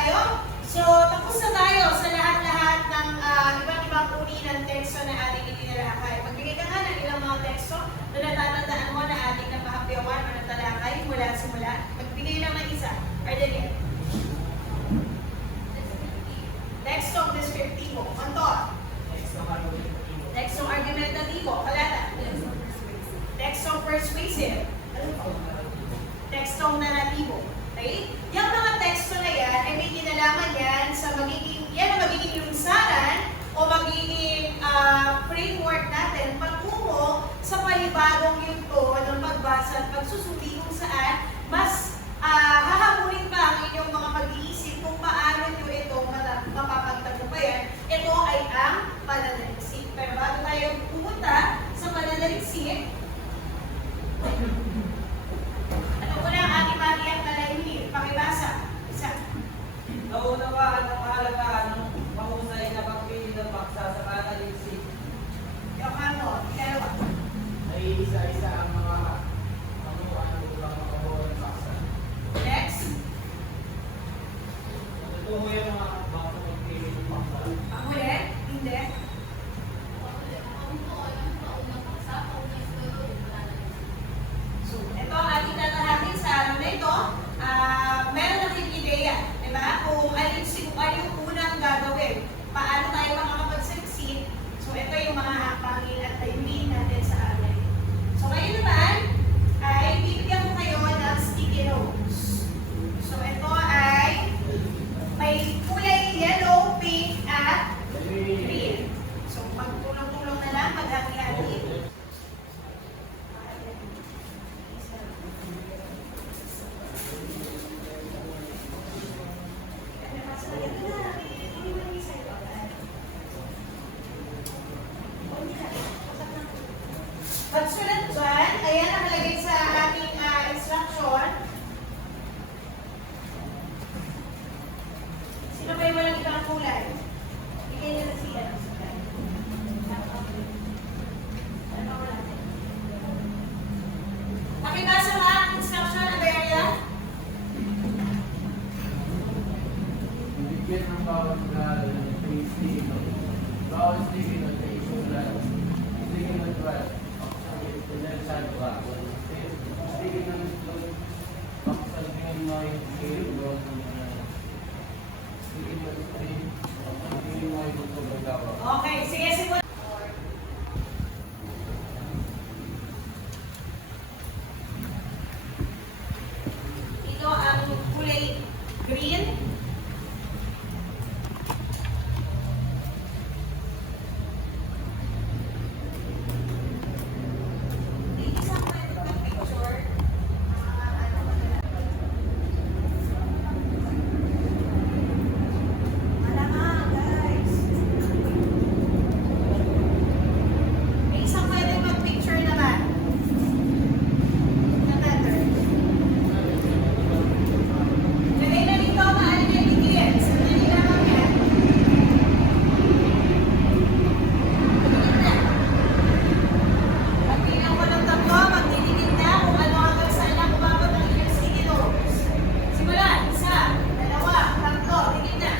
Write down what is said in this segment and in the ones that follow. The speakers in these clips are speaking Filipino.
tayo? So, tapos na tayo sa lahat-lahat ng iba't ibang uri ng teksto na ating itinalakay. Magbigay ka nga ng ilang mga teksto na natatandaan mo na ating napahapyawan o natalakay mula simula. Magbigay lang ng isa. Ardelia. Tekstong deskriptibo. Montor. Tekstong argumentatibo. Kalata. Tekstong persuasive. Tekstong narratibo. Okay? Yung mga teksto na yan ay may kinalaman yan sa magiging lungsaran o magiging framework natin patungo sa panibagong yugto ng pagbasa at pagsusuri kung saan mas hahamunin pa ang inyong mga pag-iisip kung paano nyo ito mapapagtagumpayan. Ito ay ang pananaliksik. Pero bago tayo pumunta sa pananaliksik, ano po na ang ating matiyang kalayunin? Pakibasa. Isa. Naunawaan ang kahalagahan ng mahusay na pagpili ng paksa sa pananaliksik. Yung ano, ikalawa. Naiisa-isa ang mga pamuan upang makabuo ng paksa. Next. Natutungo yung mga baksa pagpili ng paksa. Ang huli? Hindi. So, ito ang ating tatahakin sa araw na ito. Meron natin ideya, di ba? Kung ano yung unang gagawin. Paano tayo makakapagsucceed. So, ito yung mga hakbangin at layunin natin sa araw na ito. So, ngayon naman, ay bibigyan ko kayo ng sticky notes. So, ito ay may kulay yellow, pink, at green. So, magtulong-tulong na lang, maghati-hati. Pagsulat dyan, ayan nakalagay sa ating instruction. Sino ba yung walang ibang kulay? Bigay niyo na siya. Pakibasa nga ang instruction, Abelia. Bigyan ng bawat grado ng tasting ng bawat sticky note na isulat. Sticky note 12. Pinagsan ba? Sticky note pagsalbingan mo yung scale doon ng sticky note 3. Pagsalbingan mo yung pagkagawa. Okay, sige, simula. Ito ang kulay green. Isang pwede ng picture. Malamang, guys. May isang pwede mag-picture naman. Another. Lagay na dito ang maaari na ingredients. Sandali lamang yan. Pagbilang ko ng tatlo, magdidikit na kung ano hanggang saan lang umabot ang inyong sticky notes. Simulan. Isa, dalawa, tatlo. Dikit na.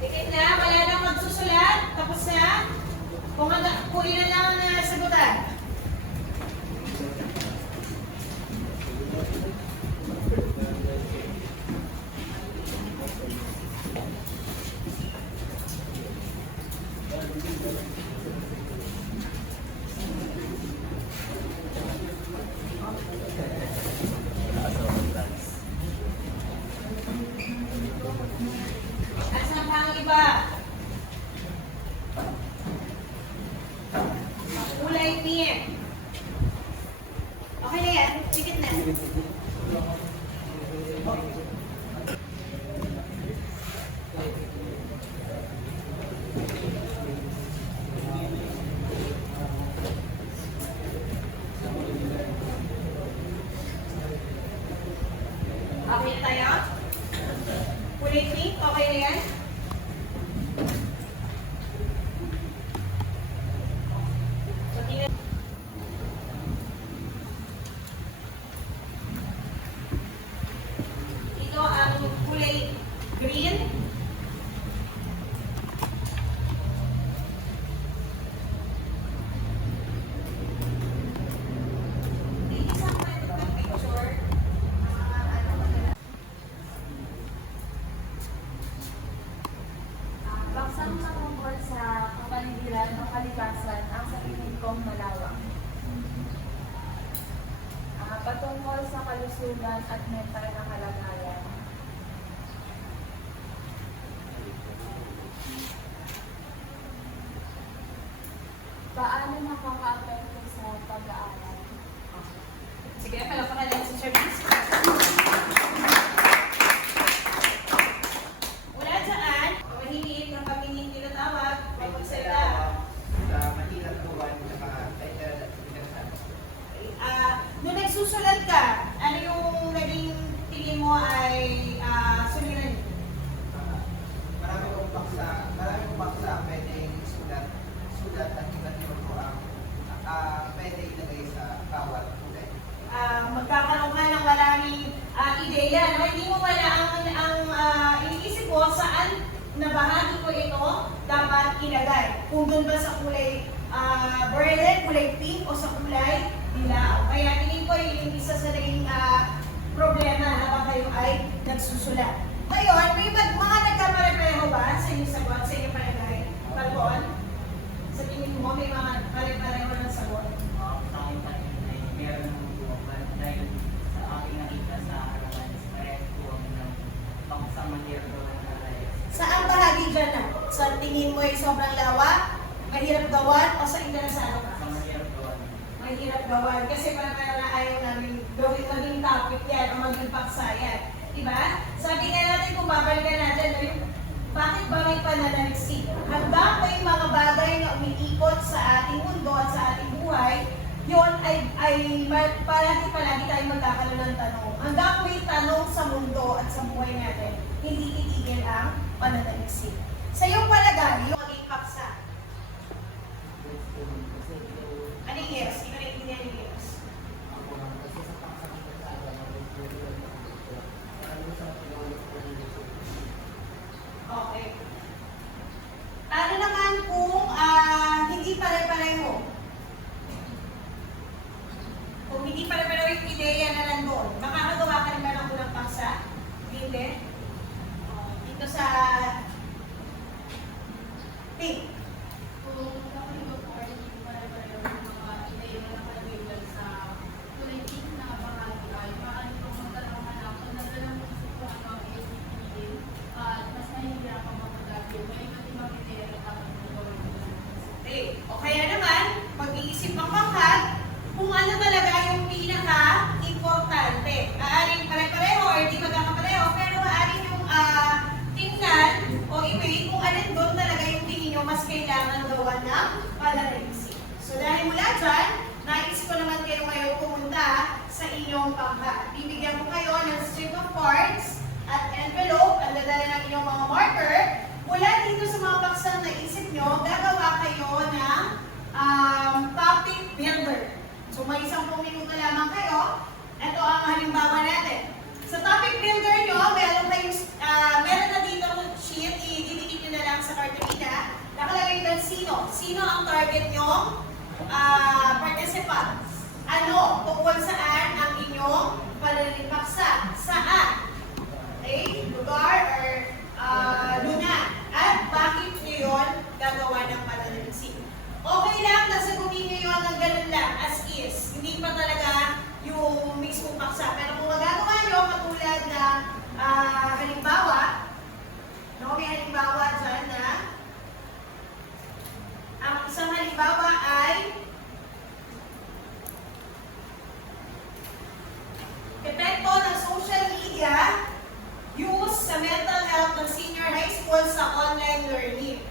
Dikit na. Wala nang magsusulat. Tapos na. Kung ilan lang ang nasagutan. Asan pa ang iba? Kulay pink. Okay na yan. Dikit na. Okay na tayo? Kulay pink. Okay na yan? So, tingnan. kalikasan ang sa tingin kong malawak. Patungkol sa kalusugan at mental na kalagayan. Paano nakaka-apekto sa pag-aaral? Sige, palapakan lang si Sir Vince. Wala dyan, mahihit ng pagiging tinatawag, mapagsalita. Sa mahirap gawan sa title at pinagsan. Nung nagsusulat ka, ano yung naging tingin mo ay suliran? Marami kong paksa pwedeng sulat at iba't ibang po ang pwede ilagay sa bawat kulay. Magkakaroon ka ng maraming ideya. No? Hindi mo wala ang iniisip ko saan na bahagi ko ito dapat ilagay. Kung doon ba sa kulay violet, kulay pink, o sa kulay dilaw. Kaya tingin ko yung isa sa naging problema habang kayo ay nagsusulat. Ngayon, may mga nagkapare-pareho ba sa inyong sagot, sa inyong palagay? Palpon? Sa tingin mo, may mga pare-pareho ng sagot? Sa akin pa rin ay meron ng buwan dahil sa aking nakita sa harapan is parehas buwan ng pangsang mahirap gawan na layas. Saan bahagi dyan na? Sa tingin mo ay sobrang lawak, mahirap gawan, o sa interesado ka? Sa mahirap gawan. Mahirap gawan. Kasi parang na ayaw namin gawin maging topic yan o maging paksa yan. Diba? Sabi nga natin kung babalikan natin, bakit ba may pananaliksik? Hanggang may mga bagay na umiikot sa ating mundo at sa ating buhay, yun ay palagi tayong magkakaroon ng tanong. Hanggang may tanong sa mundo at sa buhay natin, hindi titigil ang pananaliksik. Sa iyong palagay, yung maging paksa. Anong years? Hindi ko naiintindihan yung years. Okay. Ano naman kung hindi pare-pareho? Kung hindi pare-pareho yung ideya na nandun, makakagawa ka rin ba ng unang paksa? Hindi. Dito sa pink. Kung kakaiba po ay hindi pare-pareho ng mga ideya na nakalagay sa kulay pink na bahagi ay maaari pong magkaroon kung nagdalang mo sa kung ano ang isipin at mas mahihirapan magpagagyo. May iba't ibang ideya na dapat mo gawin. Okay. O kaya naman, mag-iisip ng pangkat kung ano talaga yung pinaka-importante. Maaring pare-pareho or di magkakapareho, pero maaring yung tingnan o i-weigh kung alin doon talaga yung tingin nyo mas kailangan gawa ng pananaliksik. So dahil mula dyan, nais ko naman kayo ngayon pumunta sa inyong pangkat. Bibigyan ko kayo ng strip of cards at envelope, ang dadala ng inyong mga marker. Mula dito sa mga paksang naisip nyo, gagawa kayo ng topic builder. So may 10 minuto lamang kayo. Ito ang halimbawa natin. Sa topic builder nyo, meron na dito sheet, i-didikit nyo na lang sa kartulina. Nakalagay doon sino. Sino ang target nyo? Participants. Ano? Tungkol saan ang inyong pananalipaksa? Saan? Okay? Lugar or luna. At bakit nyo yun gagawa ng pananaliksik? Okay lang, nasagutin nyo yun ng ganun lang, as is. Hindi pa talaga yung mismo paksa. Pero kung magagawa nyo, katulad na halimbawa, no, may halimbawa dyan na ang isang halimbawa ay epekto ng social media use sa mental health ng senior high school sa online learning.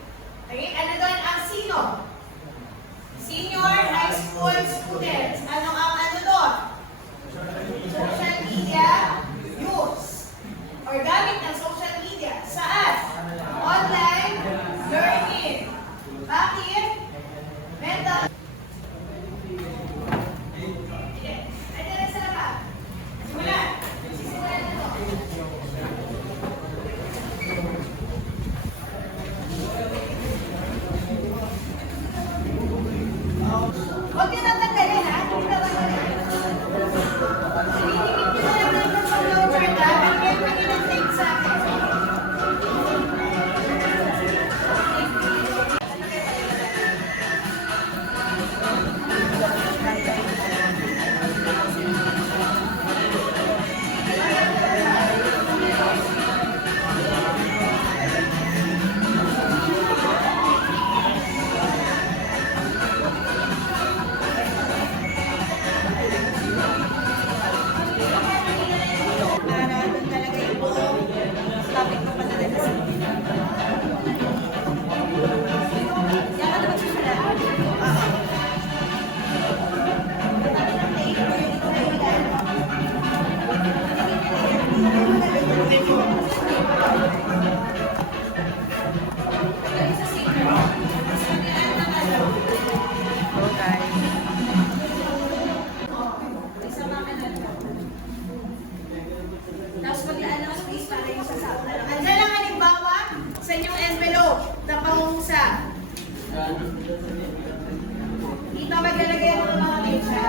Dito maglalagay ang mga mecha.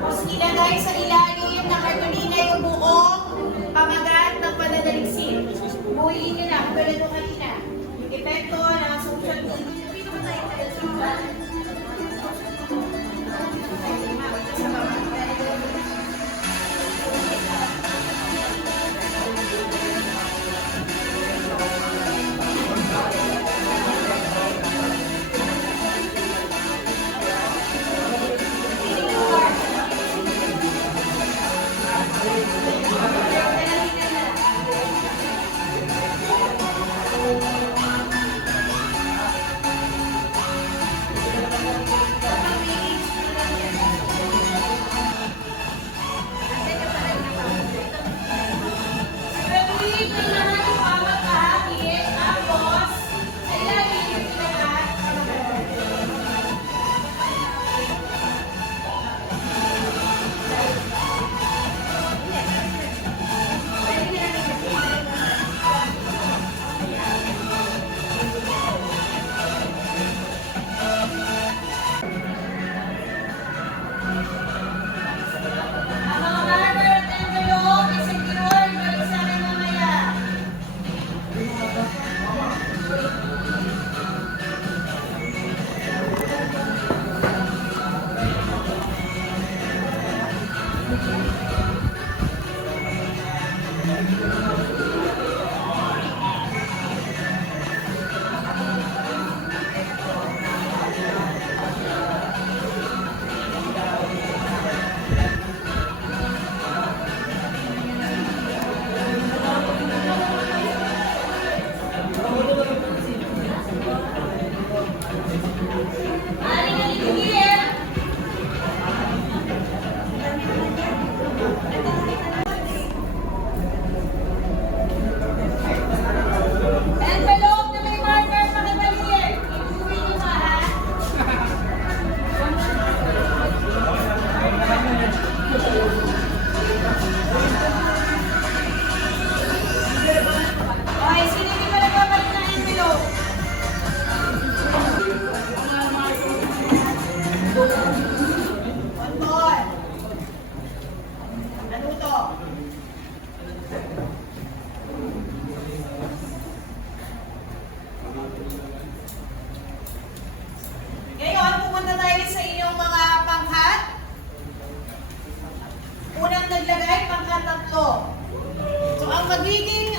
Tapos ilagay sa ilalim ng kartolina yung buong pamagat ng panadaligsin. Buuin nyo na, kung pala ito kanina. Yung epekto ng social media. Dito ba tayo sa baba? Sa baba. Graduate na naman yung bawat bahagi. Tapos, sa ilalim yung sinagat. Ang mga marker at envelope, i-secure, balik sa akin mamaya. Aling naligigil. Envelope na may marker, pakibalik. Iuwi niyo ba, ha? Okay, sino hindi pa nagpapalit ng envelope? One more. Ano to? Ngayon, pupunta tayo sa inyong mga pangkat. Unang naglagay, pangkat 3. So, ang magiging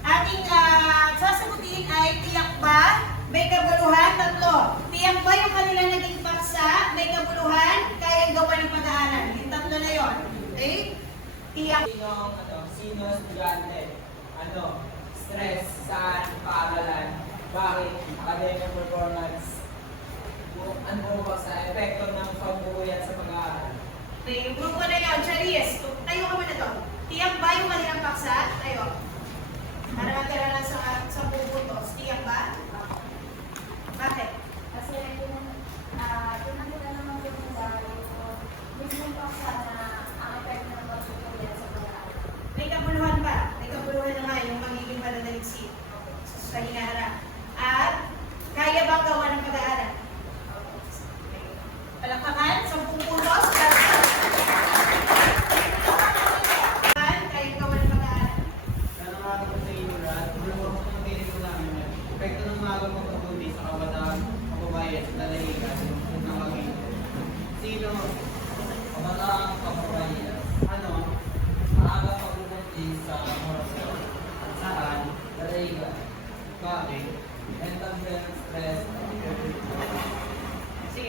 ating sasagutin ay tiyak ba? May kabuluhan? 3. Tiyak ba yung kanila naging paksa? May kabuluhan? Kayang gawa ng pag-aaral. Yung 3 na yon. Okay? Tiyak. Sino estudyante? Stress, saan, paaralan, bakit, academic performance, ano ba sa epekto ng pagbubuyan sa pag-aaral? Okay, yung grupo na yon. Charis, tayo ka muna to. Tiyak ba yung kanilang paksa? Tayo. Para matira lang sa 10 puntos. Tiyak ba? Bakit? Kasi pinakita naman yung mismong paksa na ang epekto ng pagbubuyan sa pag-aaral. May kabuluhan ba? May kabuluhan na nga yung magiging pananaligsin sa hinaharap. At kaya bang gawa ng pag-aaral? Palakpakan, 10 puntos. Kaya gawa ng pag-aaral. Ano nga po sa inyo, Brad?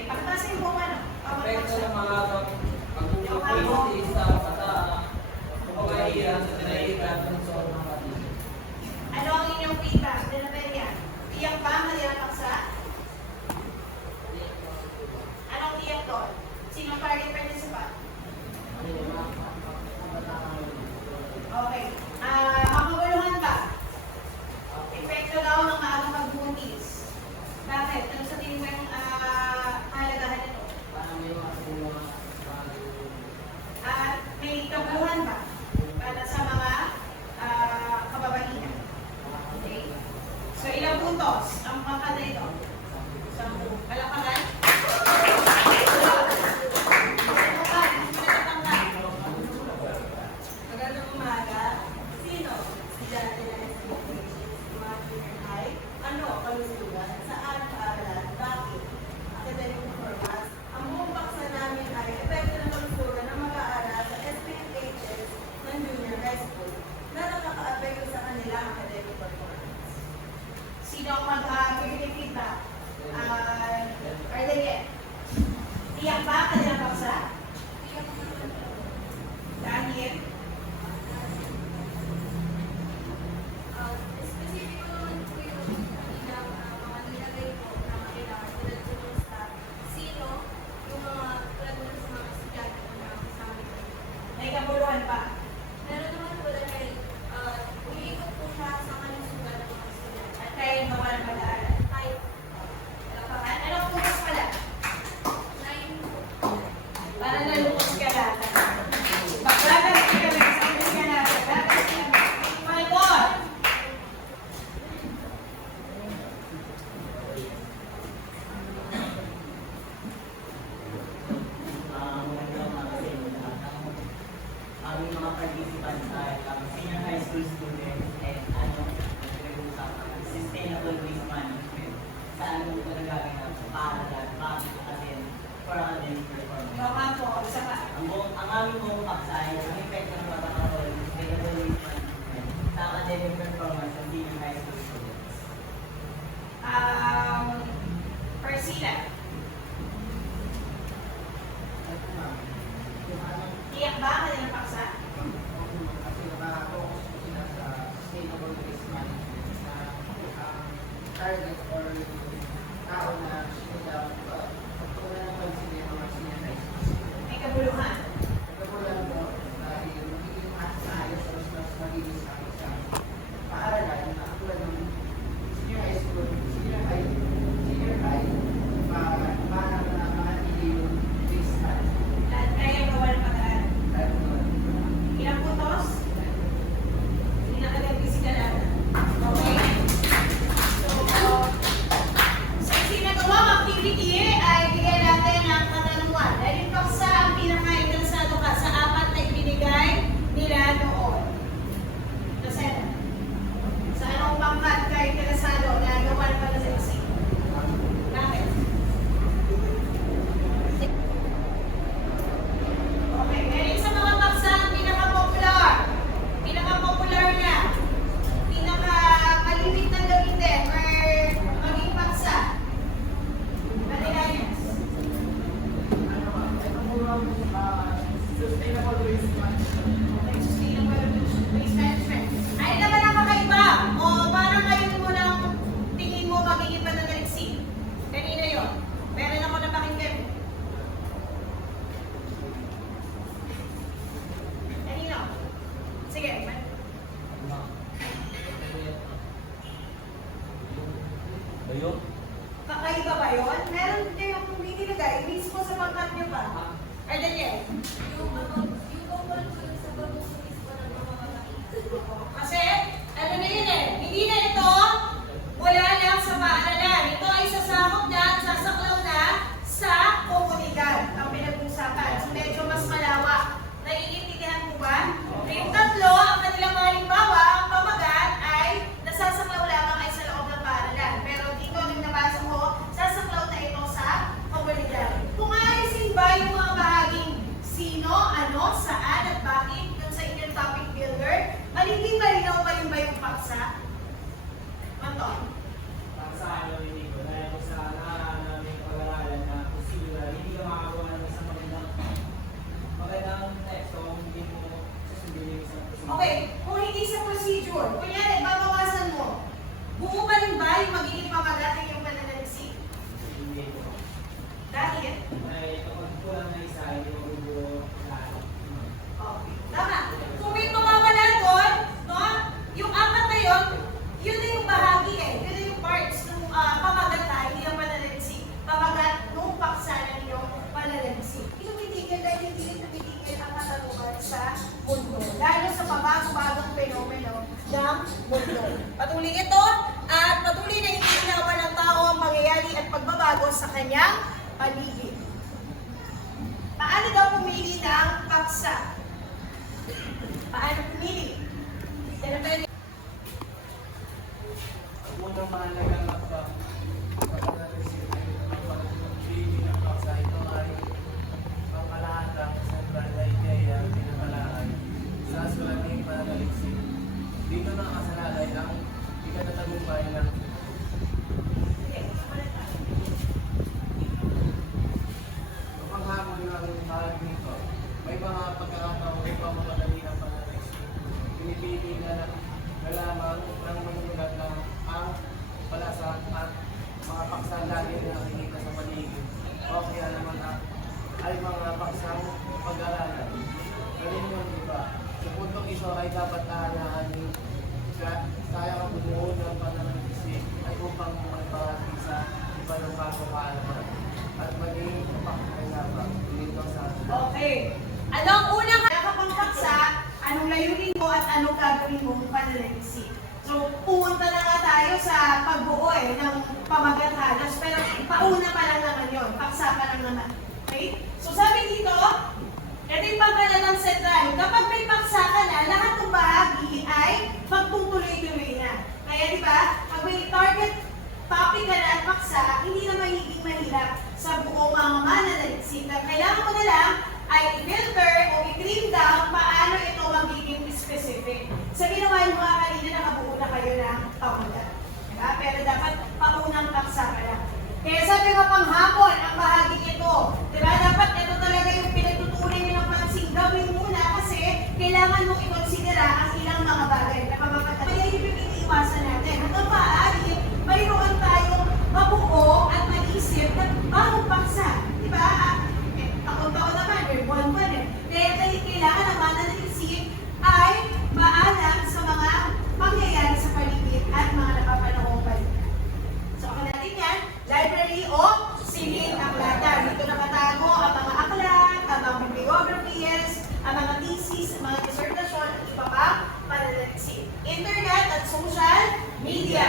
Sige, pagkasin mo ano? Epekto ng mga pag-uwi sa pagkakaiyan sa tinaitan ng sobrang mga kapatid. Ano ang inyong feedback? Dinabelia? Tiyak ba ang kanilang paksa? Anong tiyak doon? Sinong party participant? Okay. Makabuluhan ba? Epekto daw ng maagang pagbuntis. Bakit? Ano sa tingin mo yung kahalagahan nito? At may kabuhan ba para sa mga kababaihan? Okay? So, ilang puntos ang pangkada ito? 10. Palakpakan? Magandang umaga. Sino? Si Dati na mga junior high. Ano? Kalusugan? Saan paaralan? Bakit? Academic performance. Ang buong baksa namin ay epekto ng kalusugan ng mag-aaral sa SPFHS ng junior high school na nakaka-apekto sa kanilang academic performance. Sino ang mag-bigay feedback? Ardelia. Tiyak ba kanilang baksa? Daniel? Specific ko naman po yung kanilang mga nilagay po na kailangan tulad po sa sino, yung mga tulad po sa mga estudyante po na kasama ko. May kabuluhan pa. Meron naman po dahil umiikot po siya sa kalusugan ng mga estudyante. At kaya yung mga mag-aaral. Kahit Anong puntos pala? 9 po. Para nalukos ka lang. Baklagan ka kami. Sabi ka natin. Baklagan ka kami. My God! Aming mga participants ay senior high school students and pinag-uusapan sustainable waste management. Saan mo ito nagagawin ang paaralan, bakit kasi for academic performance. Yung mga po, isa pa. Ang aming buong paksa ay ang epekto ng pagkakaroon ng sustainable waste management sa academic performance ng senior high school students. Persila. Tiyak ba kanilang paksa? Kasi nakafocus po sila sa sustainable waste management na target or tao na sila pagtuunan ng pansin yung mga senior high school. May kabuluhan. Kagulan po dahil magiging maayos o mas magiging sa paaralan na tulad ng senior high school, senior high, mahanap na mga yung waste management. At kaya gawa ng pag-aaral. Dahil doon, Ilang puntos? Hindi na kagagawin si Galata. Okay? So, sa isinagawang activity ay bigyan natin ng katanungan. Dahil yung paksa ang pinaka-interesado ka sa apat na ibinigay nila noon. Kasi, sa anong pangkat ka interesado na gawa ng pag-asiksi? Bakit? Okay, meron sa mga paksa ang pinaka-popular na, pinaka-malimit na gamitin or maging paksa. Malilayan. sustainable waste management. Okay, sustainable waste management. Ay naman ang kakaiba. O parang ngayon mo lang tingin mo magiging pananaliksik. Kanina yun. Meron ako napakinggan. Kanina. Sige. Ayun. Kakaiba ba yun? Meron kayong hindi nilagay. Mismo sa pangkat niyo pa. Or Daniel? Yung bawal po yung sa pagbubunis po ng mga malaki. Kasi, ano na yun eh, hindi na ito wala lang sa paaralan. Ito ay sasakop na at sasaklaw na sa komunidad ang pinag-uusapan. So, medyo mas malawak. Naiintindihan mo ba? Yung tatlo, ang kanilang mga halimbawa, ang pamagat ay nasasaklaw lamang ay sa loob ng paaralan. Pero dito, nung nabasa mo, sasaklaw na ito sa komunidad. Kung aalisin ba yung mga bahaging sino, ano, saan, at bakit, yung sa inyong topic builder, magiging malinaw ba ay kapag kulang na isa, yung buo lahat. Okay. Tama. Kung may mawawala doon, no? Yung apat na yun na yung bahagi yun na yung parts ng pamagat na, hindi yung panalansik. Pamagat nung paksa ng iyong panalansik. Yung titigil dahil hindi rin tumitigil ang katanungan sa mundo. Lalo sa pabago-bagong fenomeno ng mundo. Patuloy ito at patuloy na itininawan ng tao ang pangyayari at pagbabago sa kanyang paligid. Paano daw pumili ng paksa? Paano pumili? Ang unang mahalagang hakbang para na-receive ang pag-ibig ng paksa, ito ay pangkalahatang sentral na ideya ng pinamalaan sa sulating pananaliksik. Dito nakasalalay ang ikatatagumpay ng panghamon ng mahal nito. May mga pagkakataon upang mapadali ang pananaliksik. Pinipili na lamang ng manunulat na ang palasak at mga paksa lagi na nakikita sa paligid. O kaya naman ay mga paksang pag-aralan. Ganun yun, di ba? Sa puntong ito ay dapat aanaan kaya kabunuod ng pananalisik ay upang magpahagi sa iba ng bagong kaalaman at maging pakailangan dito sa Okay. Ano ang unang kapang paksa? Anong layunin mo at anong gagawin mo pananalisik? So, pumunta na nga tayo sa pagbuo ng pamagat halos. Pero pauna pa lang naman yun. Paksa pa lang naman. Okay? So, sabi dito, ito yung pagkalatang sentral. Kapag may paksa ka na, lahat ng bahagi ay magtutuloy-tuloy na. Kaya di ba, pag may target topic ka na at paksa, hindi na magiging mahirap sa buong mga mananalisik. Kailangan mo na lang ay i-filter o i-trim down paano ito magiging specific. Sabi naman mga kanina nakabuo na kayo ng pamagat. Diba? Pero dapat paunang paksa ka lang. Kaya sabi nga panghapon, ang bahagi ito. Diba? Dapat ito talaga yung pinagtutuloy nyo ng pansin. Gawin muna kasi kailangan mong i-considera ang ilang mga bagay na pamamagat. Kaya yung iniiwasan natin. Hanggang maaari, mayroon tayong mabuo at mag-isip na bagong paksa. Diba? Taon-taon naman, may buwan-buwan eh. Kaya kailangan ang mananalisik ay maalam sa mga pangyayari sa paligid at mga napapanahong balikan. So, ako natin yan, library o silid aklatan. Dito nakatago ang mga aklat, ang mga bibliographies, ang mga thesis, ang mga dissertation, at iba pa pananalisik. Internet at social media.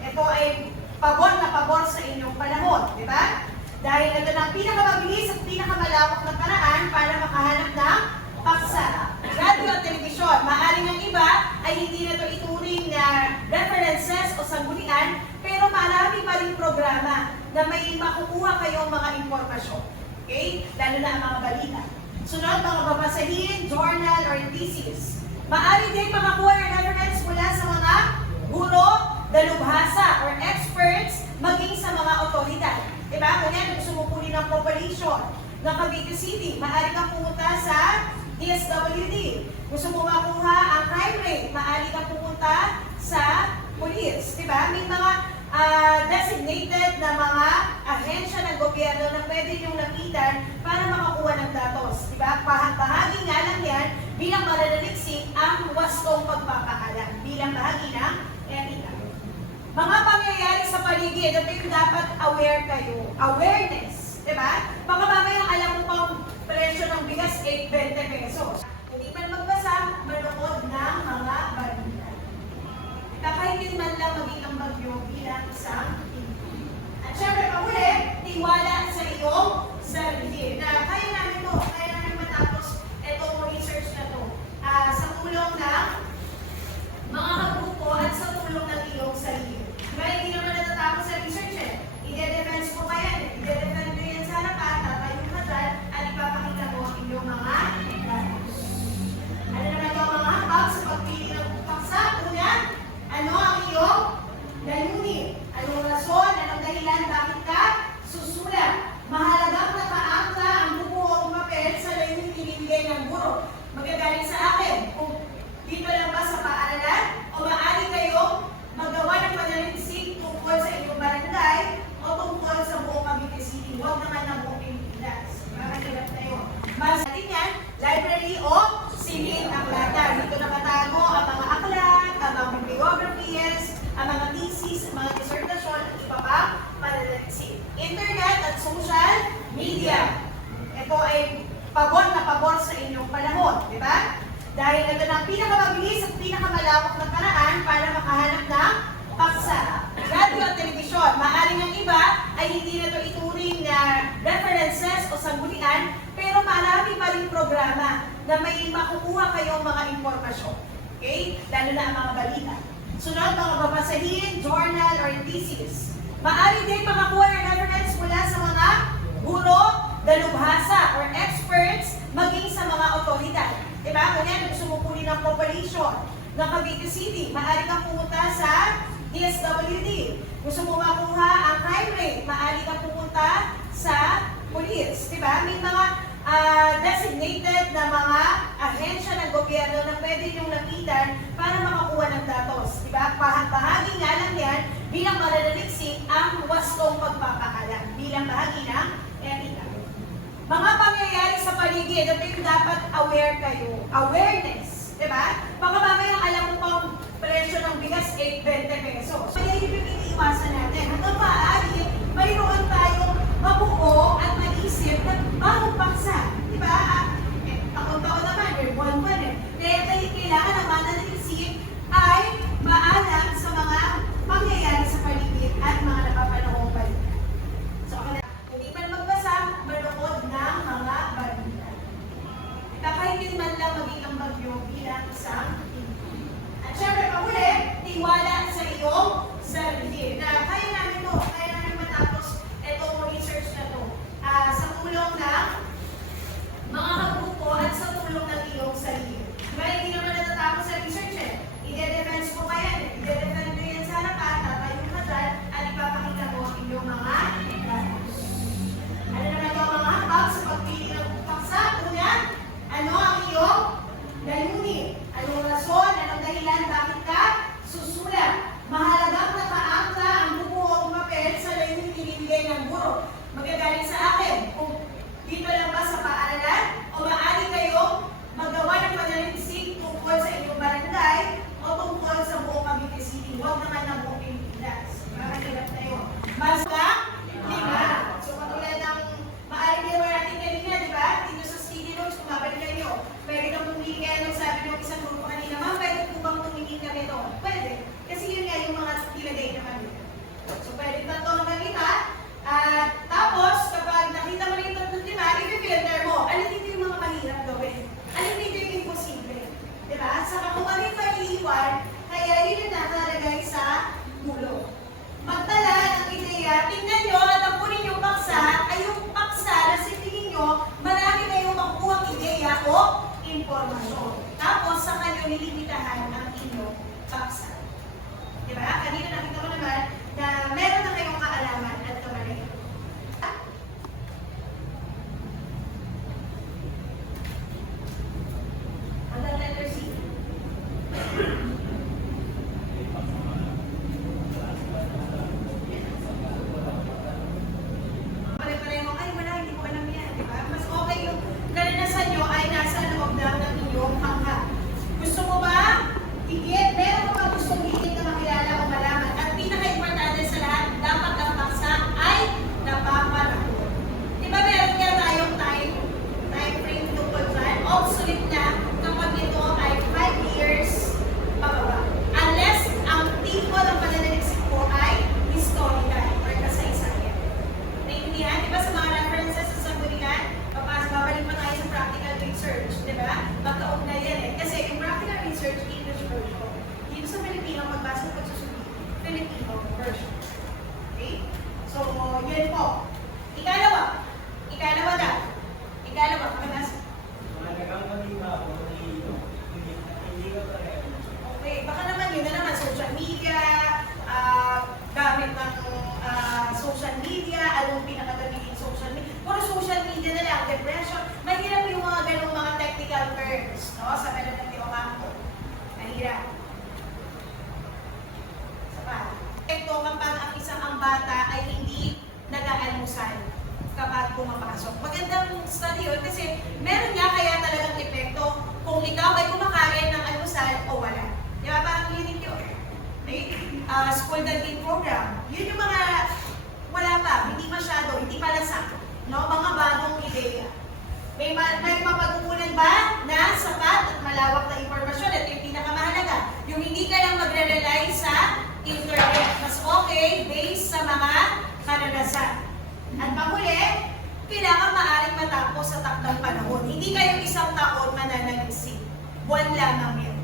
Ito ay pabor na pabor sa inyong panahon, di ba? Dahil ito na ang pinakamabilis at pinakamalawak na paraan para makahanap ng paksa. Radio at telebisyon. Maaaring ang iba ay hindi na ito ituring na references o sanggunian, pero marami pa rin programa na may makukuha kayong mga impormasyon. Okay? Lalo na ang mga balita. Sunod, mga babasahin, journal, or thesis. Maaari din makakuha ng reference mula sa mga guro, dalubhasa, or experts, maging sa mga otoridad. Diba? Kanya, gusto mo kunin ang population ng Cavite City, maaari kang pumunta sa DSWD. Gusto mo makuha ang crime rate, maaari kang pumunta sa police. Diba? May mga designated na mga ahensya ng gobyerno na pwede niyong lapitan para makakuha ng datos. Diba? Bahagi nga lang yan bilang mananaliksik ang wastong pagpapaalam bilang bahagi ng etika. Mga pangyayari sa paligid, ito yung dapat aware kayo. Awareness. Diba? Baka mamayang alam mo pang presyo ng bigas, 8.20 pesos. Hindi man magbasa, manood ng mga balita. Kahit din man lang maging ang bagyo bilang isang hindi. At syempre, panguli, tiwala sa iyong sarili. Na kaya namin to, kaya namin matapos itong research na to. Sa tulong ng mga kagrupo at sa tulong ng iyong sarili. Kaya hindi naman natatapos sa research eh. I-defense mo pa yan eh. I-defend mo yan sa harapan, tatayo ka dyan, at ipapakita mo ang iyong mga datos. Ano naman yung mga habag sa pagpili ng paksa? Una, ano ang iyong layunin? Anong rason? Anong dahilan? Bakit ka susulat? Mahalagang nakaangka ang bubuong papel sa layunin ibibigay ng guro. Magagaling sa akin kung dito lang ba sa paaralan o maaari kayong magawa ng pananalisik tungkol sa inyong barangay o tungkol sa buong Cavite City. media. Ito ay pabor na pabor sa inyong panahon, di ba? Dahil ito na ang pinakamabilis at pinakamalawak na paraan para makahanap ng paksa. Radio at telebisyon, maaaring ang iba ay hindi na ito ituring na references o sanggunian, pero marami pa rin programa na may makukuha kayong mga impormasyon. Okay? Lalo na ang mga balita. Sunod, mga babasahin, journal, or thesis. Maaari din makakuha ng reference mula sa mga guro, dalubhasa, or experts, maging sa mga otoridad. Diba? Kanya, gusto mo puli ng population ng Cavite City, maaari kang pumunta sa DSWD. Gusto mo makuha ang crime rate, maaari kang pumunta sa police. Diba? May mga designated na mga ahensya ng gobyerno na pwede niyong lapitan para makakuha ng datos. Diba? Bahagi nga lang yan bilang malalaliksik ang wastong pagpapakalat bilang bahagi ng etika. Mga pangyayari sa paligid, ito yung dapat aware kayo. Awareness. Diba? Baka mamaya alam mo pang presyo ng bigas 8.20 pesos. Kaya yun yung iniiwasan natin. Hanggang maaari, mayroon tayong mabuo at maisip na bagong paksa. Diba? Taon-taon naman, may buwan-buwan eh. Kaya kailangan ang mananalisip ay maalam sa mga pangyayari sa paligid at mga napapanahong balita. So, hindi man magbasa, manood ng mga balita. Diba? Kahit yun man lang maging ang bagyo bilang isang at syempre, pahuli, tiwala sa iyong sarili. Na kaya namin to, kaya namin matapos itong research na to. Sa tulong ng mga kagrupo at sa tulong ng iyong sarili. Diba, hindi naman natatapos sa research eh. Ide-defense mo pa yan eh. Ide-defend mo yan sa harapan, tatayo ka dyan, at ipapakita mo ang iyong mga datos. Ano naman yung mga habang sa pagpili ng paksa? Una, ano ang iyong layunin? Anong rason? Anong dahilan? Bakit ka susulat? Mahalagang nakaangka ang bubuo o mapel sa layunin ibibigay ng guro. Magagaling sa akin kung dito lang ba sa paaralan o maaari kayong magawa ng panaliksik tungkol sa inyong barangay o tungkol sa buong Cavite City. Huwag naman ng buong Pilipinas. Makakilap na yun. Mas ka? Lima. So katulad ng maaari ginawa natin kanina, di ba? Dito sa City Notes, kumabalik kayo. Pwede kang tumingin kaya nung sabi ng isang grupo kanina, ma'am, pwede po bang tumingin kami ito? Pwede. Kasi yun nga yung mga nilagay naman dito. So pwede ba ito hanggang lima? Tapos, kapag nakita mo rin ito ng lima, i-filter mo. Alin dito yung mga mahirap gawin? Alin dito yung imposible? Diba? Saka kung ano yung pag-iiwan, kaya yun yung nakalagay sa dulo. Magtala ng ideya, tingnan nyo at ang kunin yung paksa ay yung paksa na sitingin nyo, marami kayong makukuha ideya o impormasyon. Tapos, sa kanyo nilimitahan ang inyong paksa. Diba? Kanina nakita ko naman na meron na kayong kaalaman at kamalayan. Hanggang letter C. Pare-pareho, ay wala, hindi ko alam yan, di ba? Mas okay yung karanasan nyo ay nasa loob lang ng inyong hangga. Gusto mo ba? Higit, meron mo ba gustong higit na makilala o malaman? At pinaka-importante sa lahat, dapat ang paksa ay napapanahon. Di ba meron nga tayong time frame tungkol dyan? Obsolete na kapag ito ay 5 years pababa. Unless ang tipo ng pananaliksik po ay historical or kasaysayan. Naintindihan? Di ba sa mga references sa sanggunian, babalik pa tayo sa practical research, di ba? Magkaugna yan eh. Kasi yung practical research, English version. Dito sa Pilipino, magbasa ng pagsusunod, Filipino version. Okay? So, yan po. Ikalawa daw. Ikalawa, magbasa. Okay, baka naman yun na naman, social media, gamit ng social media, anong pinakagamitin social media. Puro social media na lang, depression. Mahirap yung mga ganong mga technical terms, no? Sa kanila ng Teocampo. Mahirap. Isa pa. Ito kapag ang bata ay hindi nag-aalmusal kapag pumapasok. Magandang study yun kasi meron nga kaya talagang epekto kung ikaw ay kumakain ng almusal o wala. Di ba? Parang unit yun. May school canteen program. Yun yung mga wala pa, hindi masyado, hindi palasak. No? Mga IDEA. May mapag-uunan ba na sapat at malawak na impormasyon? Ito yung pinakamahalaga. Yung hindi ka lang magre-rely sa internet. Mas okay based sa mga karanasan. At panghuli, kailangan maaaring matapos sa takdang panahon. Hindi kayo isang taon mananalisik. Buwan lamang yun.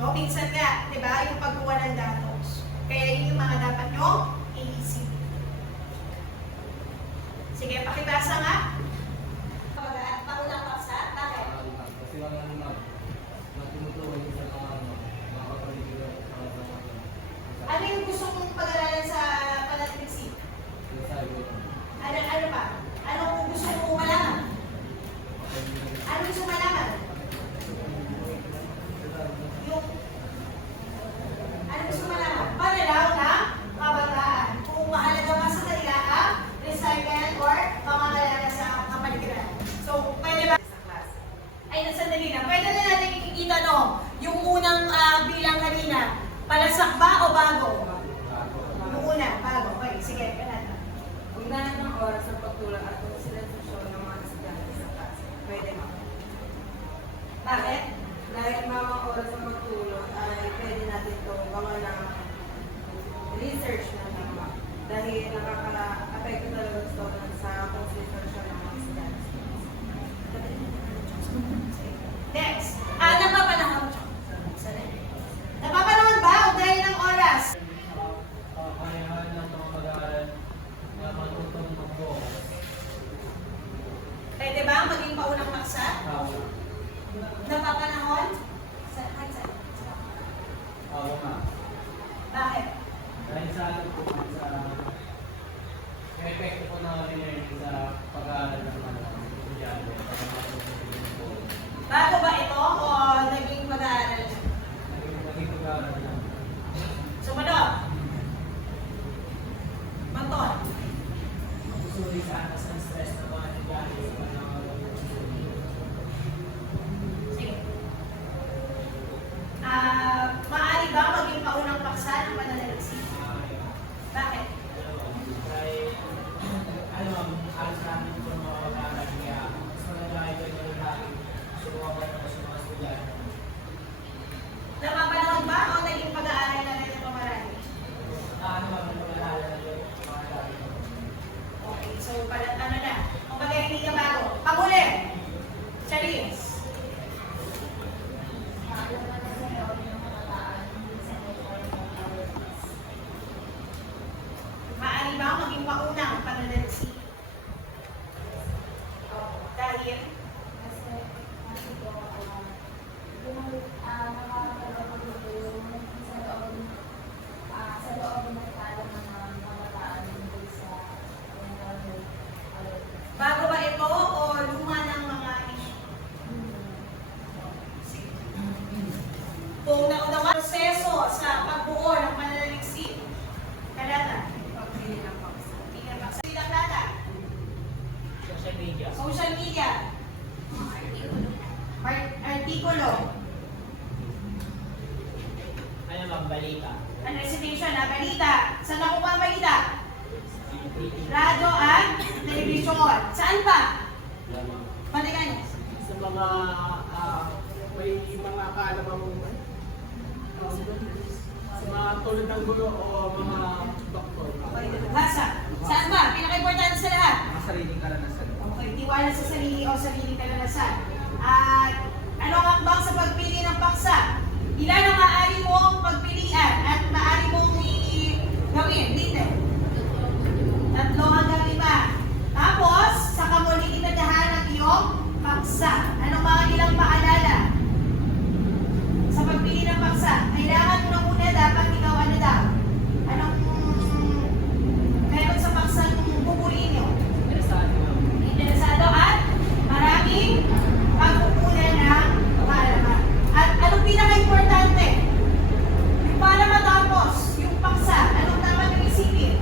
No? Minsan nga, di ba, yung pagkuha ng datos. Kaya yun yung mga dapat nyo iisip. Sige, pakibasa nga. Pangulang paksa, bakit? Kasi wala naman na tumutulong sa mga kapaligiran sa mga Ano yung gusto mong pag-aralan sa pananaliksik? Ano pa? Ano kung gusto mong malaman? Ano gusto mong malaman? Yung ano gusto mong malaman? Panalaw na kabataan. Kung mahalaga ba sa kanila ang recycle or pangangalaga sa kapaligiran. So, pwede ba? Ay, sandali na. Pwede na natin ikikita no, yung unang bilang kanina. Palasak ba o bago? Yung una, bago. Okay, sige, ganun. Ugnayan ng oras sa pagtulong at konsidersasyon ng mga estudyante sa klase. Pwede mo. Bakit? Dahil mga oras sa pagtulong ay pwede natin itong gawa ng research na tama. Dahil nakaka-apekto talaga ito sa konsidersasyon ng mga estudyante. Next. Napapanahon. Napapanahon ba o dahil ng oras? kakayahan ng mga mag-aaral na matutong mag-focus. Pwede ba maging paunang paksa? Napapanahon? Oo nga. Bakit? Dahil sa ano po, sa epekto po ng learning sa pag-aaral ng mga estudyante. Bago ba ito o naging mag-aaral? Naging pag-aaral na. Sumunod. Manton. Susuri sa atas ng stress ng mga estudyante sa Sige. Maaari ba maging paunang paksa ng pananaliksik? Bakit? halos namin ito mga mag-aaral kaya mas malagay ko yung natin sumuwapan ako sa mga estudyante. Napapanahon ba o naging pag-aaral na rin ito marami? Mag-aaral yung mga dami. Okay, so ano na? Kung bagay hindi ka bago. Paguli! Charis. Maaari ba maging paunang pananaliksik? Dahil? Bago ba ito o luma ng mga issue? Sige. Kung naunawang proseso sa pagbuo ng pananaliksik, kalata. Pagpili ng paksa. Tingnan pa sa ilang data. Social media. Social media. Artikulo. Ano bang balita? Ang recitation na balita. Saan nakuha ang balita? Radyo at telebisyon. Saan pa? Patingan. Sa mga may mga kaalamang sa mga tulad ng gulo o mga doktor. Basa. Saan ba? Pinaka-importante sa lahat. Mga sariling karanasan. Okay, tiwala sa sarili o sariling kalalasan. At ano ang hakbang sa pagpili ng paksa? Ilan ang maaari mong pagpilian at maaari mong gawin? Dito. 3 hanggang 5. Tapos, saka mo itinadahan ang iyong paksa. Anong mga ilang paalala? Sa pagpili ng paksa, kailangan mo na muna dapat ikaw ano daw? Anong meron sa paksa ng pupuriin nyo? Interesado at maraming pagkukunan ng kaalaman. At anong pinaka-importante? Yung para matapos yung paksa, anong dapat yung isipin?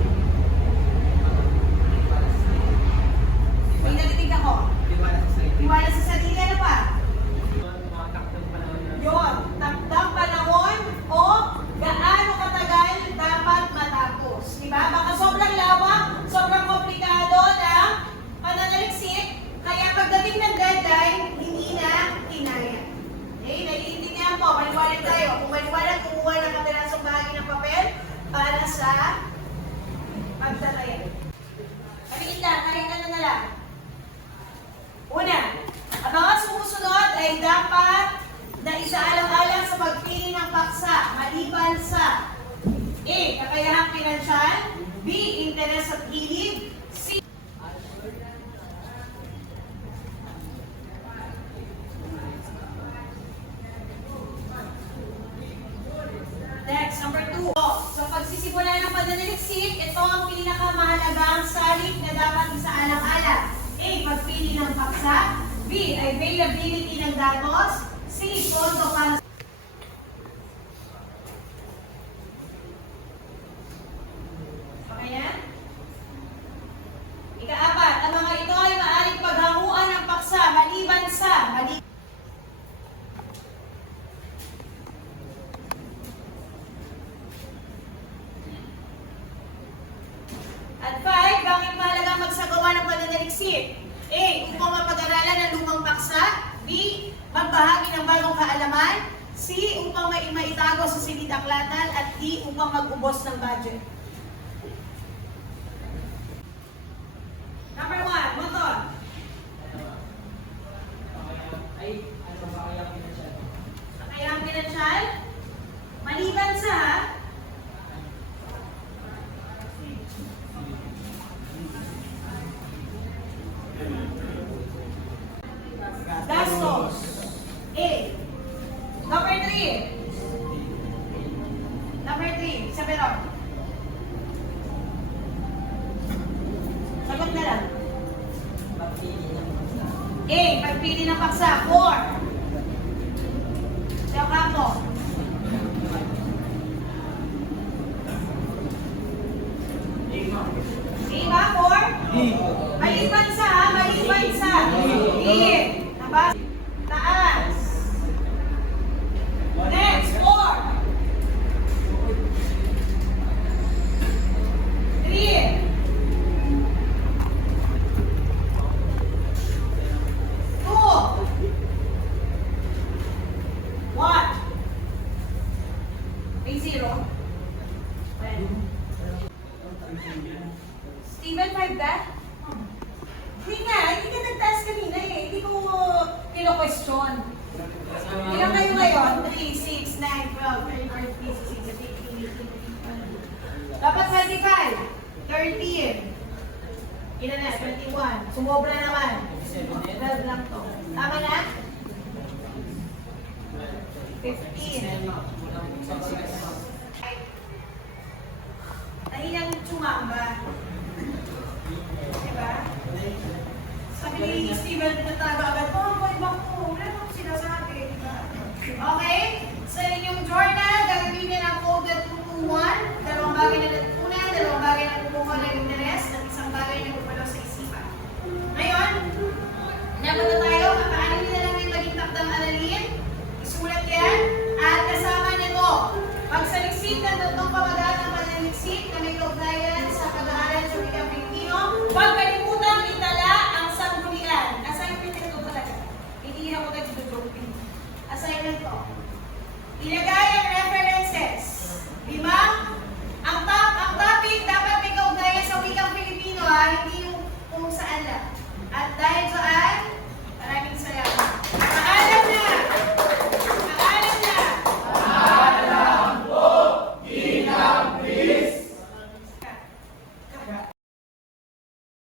Una, ang mga sumusunod ay dapat na isaalang-alang sa pagpili ng paksa maliban sa A. Kakayahang pinansyal, B. Interes at hilig, C. Next, number 2. Sa pagsisimula ng pananaliksik, ito ang pinakamahalagang salik na dapat isaalang-alang. A. Pagpili ng paksa, B. Availability ng datos, C. Pondo para okay yan? Ika-apat, ang mga ito ay maaaring paghanguan ng paksa maliban sa At 5, bakit mahalaga magsagawa ng pananaliksik? A. Upang mapag-aralan ng lumang paksa. B. Magbahagi ng bagong kaalaman. C. Upang maitago sa silid-aklatan. At D. Upang mag-ubos ng budget. Number 1, motor. Ay, ano ba kaya pinansyal? Kakayahang pinansyal. Maliban sa gastos. A. Number 3. Number 3. Sabi ro. Sagot na lang. A. Pagpili ng paksa. 4. Sa kampo. A ba? 4? Maliban sa, maliban sa. D. Nabas. Taas. Next, 4. 3. 2. 1. May 0. Steven, 5 ka? Hindi nga, hindi ka nag-task kanina eh. Hindi ko kino-question. Ilan kayo ngayon? 3, 6, 9, 12, 13, 14, 15, 16, 17, 18. Dapat 25, 13. Ilan na? 21. Sumobra naman. 12 lang to. Tama na? 15. Nahinang tsumamba. Diba? Sabi ni Steven, natago agad, oh, may bako. Wala akong sinasabi. Diba? Okay? Sa inyong journal, gagawin niya ng coded 221. Dalawang bagay na natutunan, dalawang bagay na kumuha ng internet.